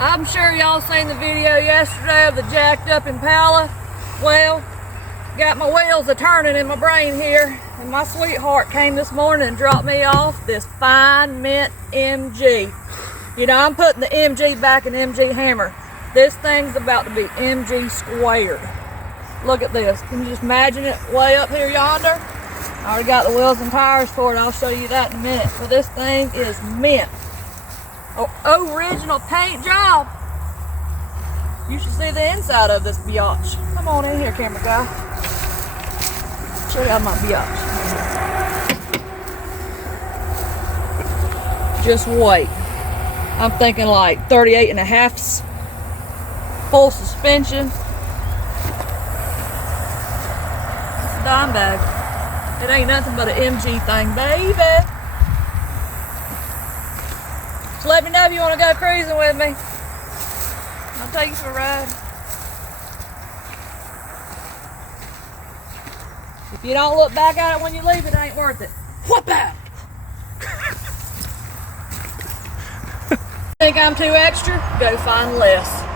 I'm sure y'all seen the video yesterday of the jacked up Impala. Well, got my wheels a-turning in my brain here, and my sweetheart came this morning and dropped me off this fine mint MG. You know, I'm putting the MG back in MG Hammer. This thing's about to be MG squared. Look at this. Can you just imagine it way up here yonder? I already got the wheels and tires for it. I'll show you that in a minute. But this thing is mint. Oh, original paint job. You should see the inside of this BEAUT. Come on in here, camera guy. Show you my BEAUT. Just wait. I'm thinking like 38 and a halfs. Full suspension. It's a dime bag. It ain't nothing but an MG thing, baby. So let me know if you want to go cruising with me. I'll take you for a ride. If you don't look back at it when you leave, it ain't worth it. Whoop out! Think I'm too extra? Go find less.